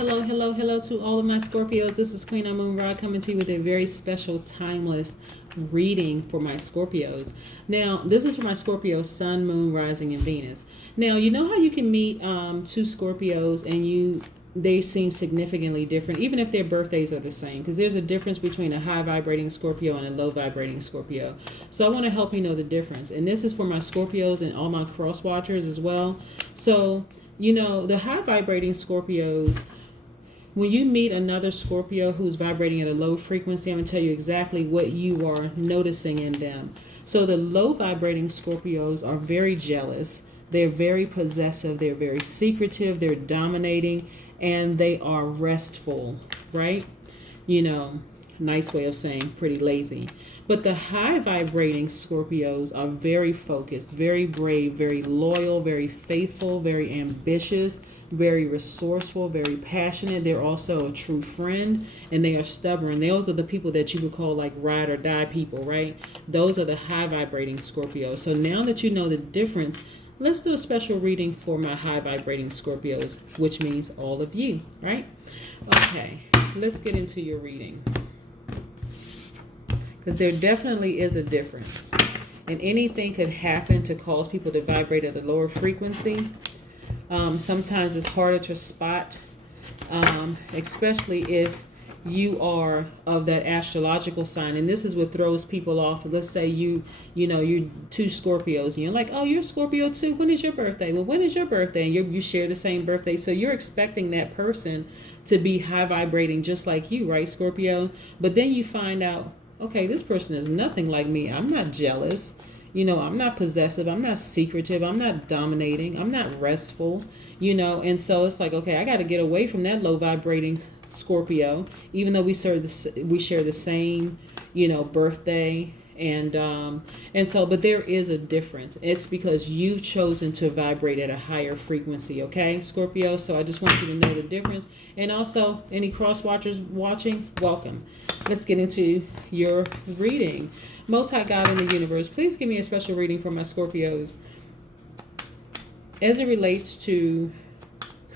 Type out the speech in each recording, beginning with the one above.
Hello, hello, hello to all of my Scorpios. This is Queen Amun Ra coming to you with a very special, timeless reading for my Scorpios. Now, this is for my Scorpio Sun, Moon, Rising, and Venus. Now, you know how you can meet two Scorpios and they seem significantly different, even if their birthdays are the same, because there's a difference between a high vibrating Scorpio and a low vibrating Scorpio. So I want to help you know the difference. And this is for my Scorpios and all my cross watchers as well. So, you know, the high vibrating Scorpios, when you meet another Scorpio who's vibrating at a low frequency, I'm going to tell you exactly what you are noticing in them. So the low vibrating Scorpios are very jealous. They're very possessive. They're very secretive. They're dominating. And they are restful, right? You know, nice way of saying pretty lazy. But the high vibrating Scorpios are very focused, very brave, very loyal, very faithful, very ambitious, very resourceful, very passionate. They're also a true friend, and they are stubborn. Those are the people that you would call like ride or die people, right? Those are the high vibrating Scorpios. So now that you know the difference, let's do a special reading for my high vibrating Scorpios, which means all of you, right? Okay, let's get into your reading. Because there definitely is a difference. And anything could happen to cause people to vibrate at a lower frequency. Sometimes it's harder to spot, especially if you are of that astrological sign. And this is what throws people off. Let's say you're two Scorpios and you're like, oh, you're Scorpio too. When is your birthday? Well, when is your birthday? And you share the same birthday. So you're expecting that person to be high vibrating just like you, right, Scorpio? But then you find out, okay, this person is nothing like me. I'm not jealous. You know, I'm not possessive. I'm not secretive. I'm not dominating. I'm not restful, you know. And so it's like, okay, I got to get away from that low vibrating Scorpio, even though we share the same, you know, birthday. And so, but there is a difference. It's because you've chosen to vibrate at a higher frequency, okay, Scorpio? So I just want you to know the difference. And also, any cross watchers watching, welcome. Let's get into your reading. Most High God in the universe, please give me a special reading for my Scorpios as it relates to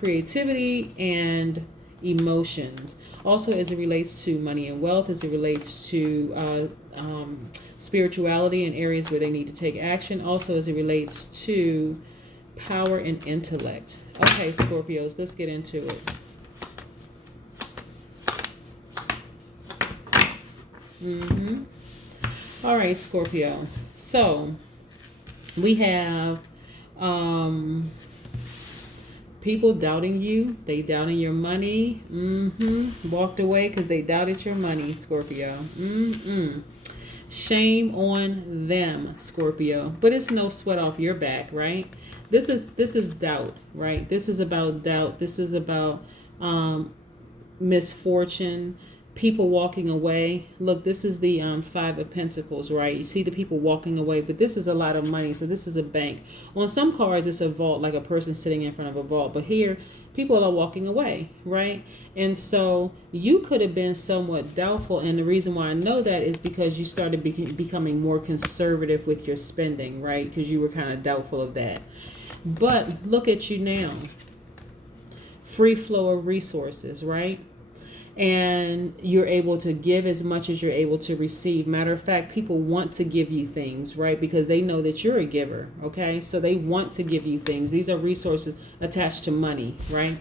creativity and emotions. Also, as it relates to money and wealth, as it relates to spirituality and areas where they need to take action. Also, as it relates to power and intellect. Okay, Scorpios, let's get into it. All right, Scorpio. So we have people doubting you. They doubting your money. Walked away because they doubted your money, Scorpio. Shame on them, Scorpio. But it's no sweat off your back, right? This is doubt, right? This is about doubt. This is about misfortune. People walking away. Look, this is the 5 of Pentacles, right? You see the people walking away, but this is a lot of money. So this is a bank. On some cards, it's a vault, like a person sitting in front of a vault. But here, people are walking away, right? And so you could have been somewhat doubtful. And the reason why I know that is because you started becoming more conservative with your spending, right? Because you were kind of doubtful of that. But look at you now. Free flow of resources, right? And you're able to give as much as you're able to receive. Matter of fact, people want to give you things, right? Because they know that you're a giver, okay? So they want to give you things. These are resources attached to money, right?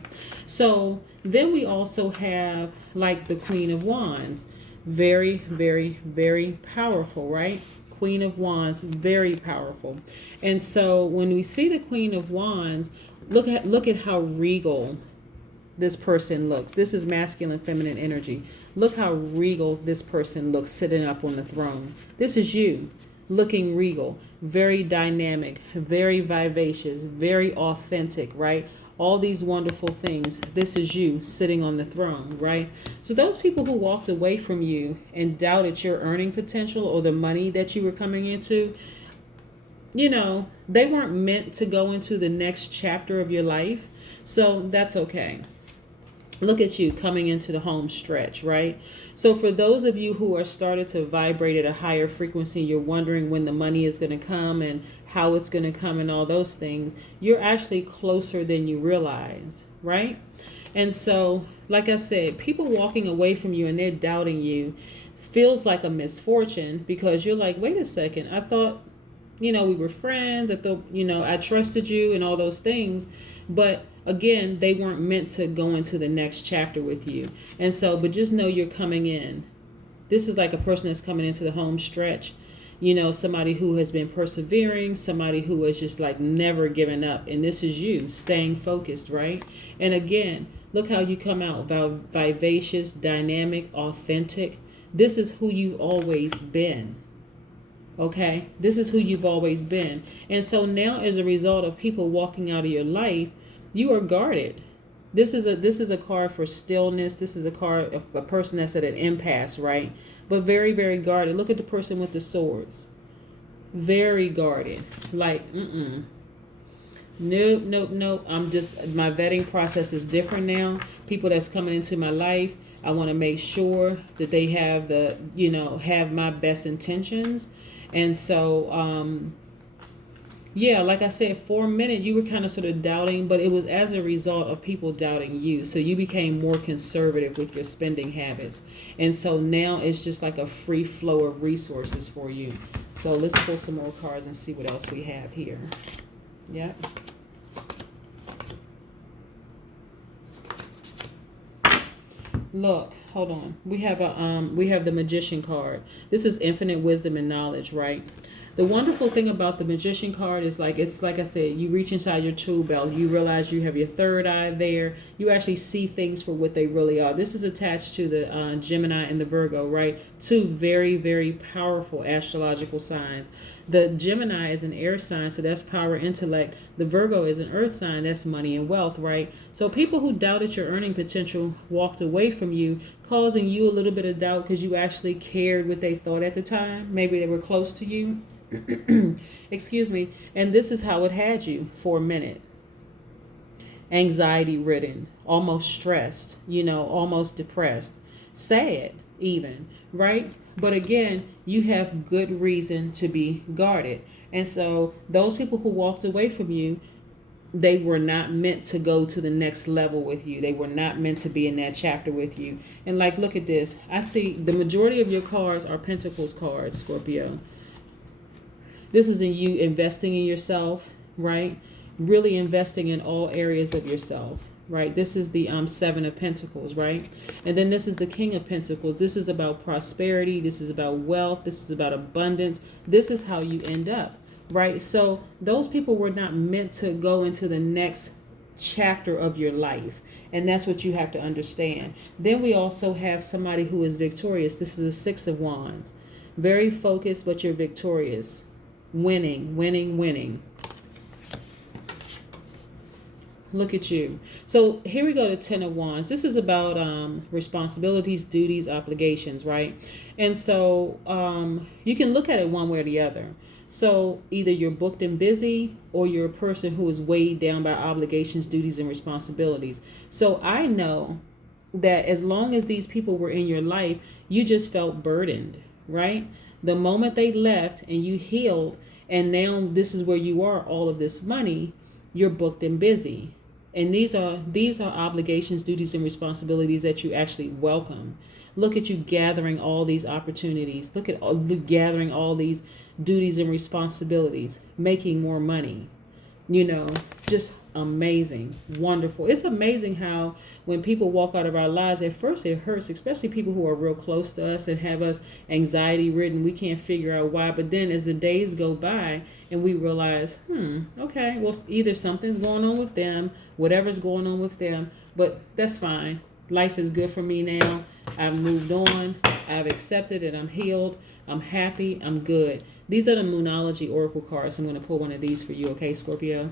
So then we also have like the Queen of Wands. Very, very, very powerful, right? Queen of Wands, very powerful. And so when we see the Queen of Wands, look at how regal this person looks. This is masculine, feminine energy. Look how regal this person looks sitting up on the throne. This is you looking regal, very dynamic, very vivacious, very authentic, right? All these wonderful things. This is you sitting on the throne, right? So those people who walked away from you and doubted your earning potential or the money that you were coming into, you know, they weren't meant to go into the next chapter of your life. So that's okay. Look at you coming into the home stretch, right? So for those of you who are started to vibrate at a higher frequency, you're wondering when the money is going to come and how it's going to come and all those things, you're actually closer than you realize, right? And so, like I said, people walking away from you and they're doubting you feels like a misfortune, because you're like, wait a second, I thought, we were friends. I thought, I trusted you and all those things. But again, they weren't meant to go into the next chapter with you. And so, but just know you're coming in. This is like a person that's coming into the home stretch. Somebody who has been persevering, somebody who has just like never given up. And this is you staying focused, right? And again, look how you come out vivacious, dynamic, authentic. This is who you've always been. Okay, this is who you've always been. And so now, as a result of people walking out of your life, you are guarded. This is a card for stillness. This is a card of a person that's at an impasse, right? But very, very guarded. Look at the person with the swords. Very guarded. Like, nope, nope, nope. My vetting process is different now. People that's coming into my life, I want to make sure that they have have my best intentions. And so, like I said, for a minute, you were kind of sort of doubting, but it was as a result of people doubting you. So you became more conservative with your spending habits. And so now it's just like a free flow of resources for you. So let's pull some more cards and see what else we have here. Yep. Look, hold on. We have the Magician card. This is infinite wisdom and knowledge, right? The wonderful thing about the Magician card is it's like I said, you reach inside your tool belt, you realize you have your third eye there. You actually see things for what they really are. This is attached to the Gemini and the Virgo, right? Two very, very powerful astrological signs. The Gemini is an air sign, so that's power, intellect. The Virgo is an earth sign, that's money and wealth, right? So people who doubted your earning potential walked away from you, causing you a little bit of doubt because you actually cared what they thought at the time. Maybe they were close to you. Excuse me. And this is how it had you for a minute. Anxiety ridden, almost stressed, almost depressed, sad even, right? But again, you have good reason to be guarded. And so those people who walked away from you, they were not meant to go to the next level with you. They were not meant to be in that chapter with you. And look at this. I see the majority of your cards are Pentacles cards, Scorpio. This is in you investing in yourself, right? Really investing in all areas of yourself, right? This is the Seven of Pentacles, right? And then this is the King of Pentacles. This is about prosperity. This is about wealth. This is about abundance. This is how you end up, right? So those people were not meant to go into the next chapter of your life. And that's what you have to understand. Then we also have somebody who is victorious. This is the Six of Wands. Very focused, but you're victorious. Winning, winning, winning. Look at you. So here we go to Ten of Wands. This is about responsibilities, duties, obligations, right? And so you can look at it one way or the other. So either you're booked and busy, or you're a person who is weighed down by obligations, duties, and responsibilities. So I know that as long as these people were in your life, you just felt burdened, right? The moment they left and you healed, and now this is where you are, all of this money, you're booked and busy. And these are obligations, duties, and responsibilities that you actually welcome. Look at you gathering all these opportunities. Look at gathering all these duties and responsibilities, making more money. Just amazing, wonderful. It's amazing how when people walk out of our lives, at first it hurts, especially people who are real close to us and have us anxiety ridden. We can't figure out why. But then as the days go by and we realize, okay, well, either something's going on with them, whatever's going on with them, but that's fine. Life is good for me now. I've moved on. I've accepted it. I'm healed. I'm happy. I'm good. These are the Moonology Oracle cards. I'm going to pull one of these for you, okay, Scorpio?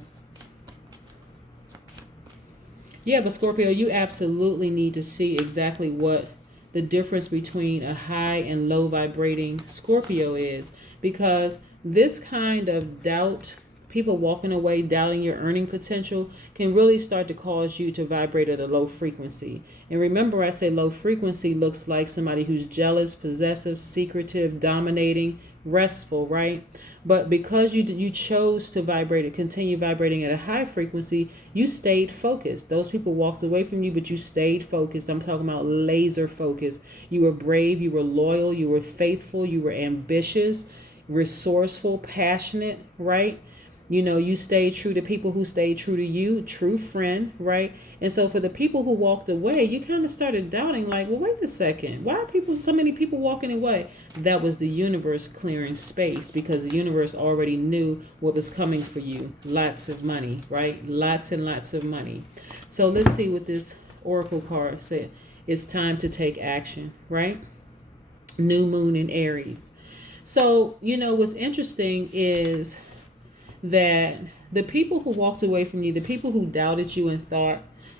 Yeah, but Scorpio, you absolutely need to see exactly what the difference between a high and low vibrating Scorpio is, because this kind of doubt, people walking away, doubting your earning potential, can really start to cause you to vibrate at a low frequency. And remember, I say low frequency looks like somebody who's jealous, possessive, secretive, dominating, restful, right? But because you chose to vibrate it, continue vibrating at a high frequency, you stayed focused. Those people walked away from you, but you stayed focused. I'm talking about laser focus. You were brave, you were loyal, you were faithful, you were ambitious, resourceful, passionate, right? You know, you stayed true to people who stayed true to you, true friend, right? And so for the people who walked away, you kind of started doubting, like, well, wait a second. Why are so many people walking away? That was the universe clearing space, because the universe already knew what was coming for you. Lots of money, right? Lots and lots of money. So let's see what this oracle card said. It's time to take action, right? New moon in Aries. So, you know, what's interesting is that the people who walked away from you, the people who doubted you and thought,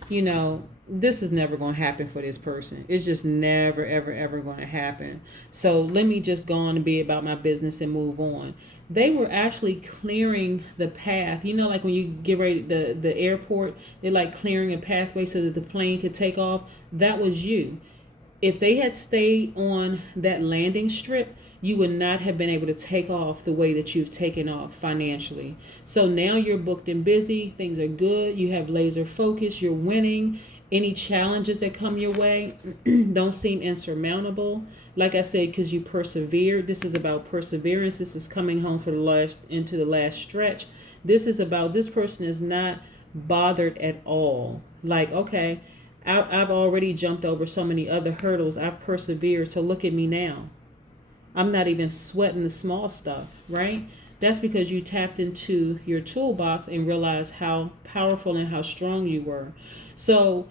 you know, this is never going to happen for this person. It's just never, ever, ever going to happen. So let me just go on and be about my business and move on. They were actually clearing the path. You know, like when you get ready to the airport, they're like clearing a pathway so that the plane could take off. That was you. If they had stayed on that landing strip, you would not have been able to take off the way that you've taken off financially. So now you're booked and busy. Things are good. You have laser focus. You're winning. Any challenges that come your way don't seem insurmountable. Like I said, because you persevered. This is about perseverance. This is coming home into the last stretch. This is about, this person is not bothered at all. Like, okay, I've already jumped over so many other hurdles. I've persevered. So look at me now. I'm not even sweating the small stuff, right? That's because you tapped into your toolbox and realized how powerful and how strong you were. So,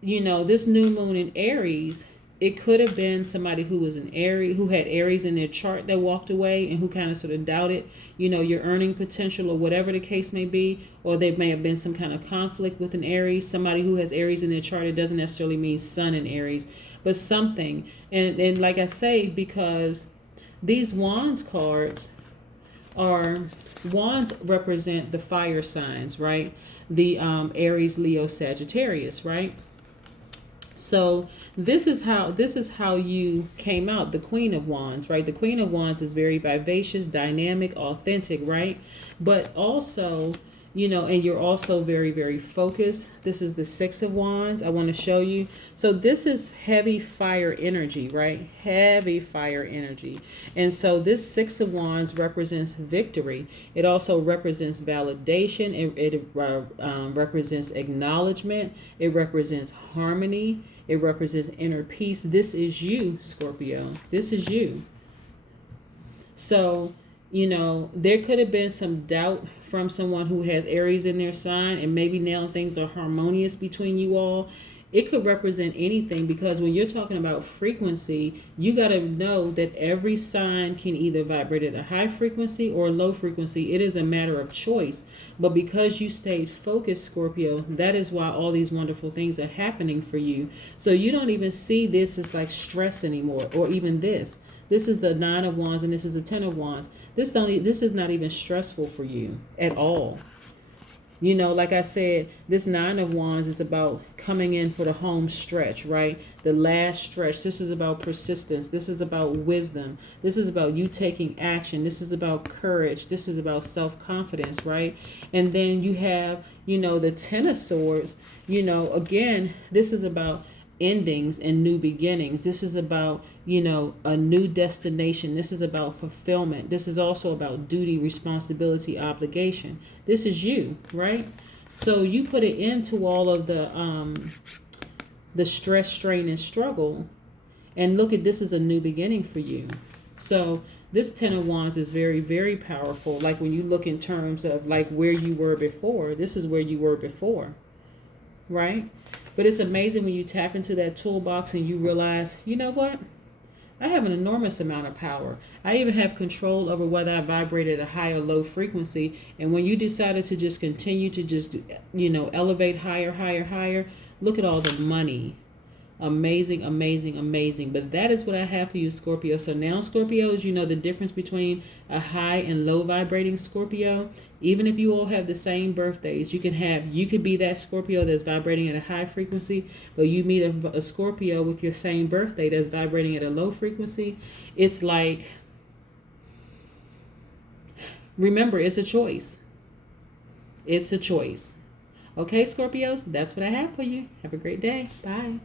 you know, this new moon in Aries, it could have been somebody who was an Aries, who had Aries in their chart that walked away and who kind of sort of doubted, you know, your earning potential or whatever the case may be. Or there may have been some kind of conflict with an Aries. Somebody who has Aries in their chart, it doesn't necessarily mean Sun in Aries, but something. And like I say, because these wands cards wands represent the fire signs, right? The Aries, Leo, Sagittarius, right? So this is how you came out, the Queen of Wands, right? The Queen of Wands is very vivacious, dynamic, authentic, right? But also, you know, and you're also very, very focused. This is the Six of Wands. I want to show you. So this is heavy fire energy, right? Heavy fire energy. And so this Six of Wands represents victory. It also represents validation. It represents acknowledgement. It represents harmony. It represents inner peace. This is you, Scorpio. This is you. So, you know, there could have been some doubt from someone who has Aries in their sign, and maybe now things are harmonious between you all. It could represent anything, because when you're talking about frequency, you got to know that every sign can either vibrate at a high frequency or a low frequency. It is a matter of choice. But because you stayed focused, Scorpio, that is why all these wonderful things are happening for you. So you don't even see this as like stress anymore, or even this. This is the Nine of Wands and this is the Ten of Wands. This is not even stressful for you at all. You know, like I said, this Nine of Wands is about coming in for the home stretch, right? The last stretch. This is about persistence. This is about wisdom. This is about you taking action. This is about courage. This is about self-confidence, right? And then you have, you know, the Ten of Swords. You know, again, this is about endings and new beginnings. This is about, you know, a new destination. This is about fulfillment. This is also about duty, responsibility, obligation. This is you, right? So you put it into all of the stress, strain, and struggle, and look at this as a new beginning for you. So this Ten of Wands is very, very powerful. Like when you look in terms of like where you were before, this is where you were before, right? But it's amazing when you tap into that toolbox and you realize, you know what? I have an enormous amount of power. I even have control over whether I vibrate at a high or low frequency. And when you decided to just continue to just, you know, elevate higher, higher, higher, look at all the money. Amazing, amazing, amazing. But that is what I have for you, Scorpio. So now, Scorpios, you know the difference between a high and low vibrating Scorpio. Even if you all have the same birthdays, you could be that Scorpio that's vibrating at a high frequency, but you meet a Scorpio with your same birthday that's vibrating at a low frequency. It's like, remember, it's a choice. It's a choice. Okay, Scorpios, that's what I have for you. Have a great day. Bye.